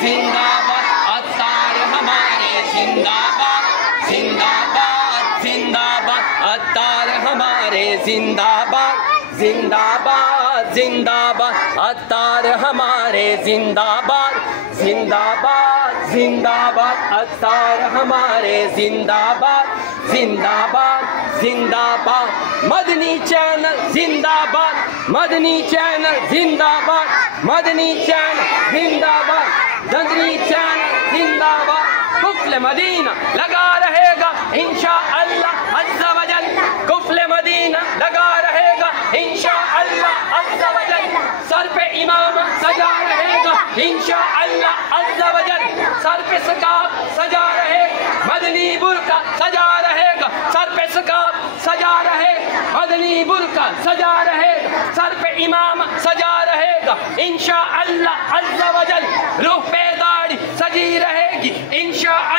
زندہ باد اتار ہمارے زندہ باد زندہ باد زندہ باد اتار ہمارے زندہ باد زندہ باد زندہ باد اتار ہمارے زندہ باد زندہ باد زندہ باد اتار ہمارے زندہ باد زندہ باد زندہ باد مدنی چینل زندہ باد مدنی چینل زندہ باد مدنی چینل زندہ باد مدنی چینل زندہ باد قفل مدینہ لگا رہے گا انشاءاللہ عز و جل قفل مدینہ لگا رہے گا انشاءاللہ عز و جل سر پہ امام سجا رہے گا انشاءاللہ عز و جل سر پہ سکاف سجا رہے گا مدنی برقع سجا رہے گا سر پہ سکاف سجا رہے گا مدنی برقع سجا رہے گا سر پہ امام سجا رہے گا انشاءاللہ عز و جل روح پہ داڑھی سجی رہے گی انشاءاللہ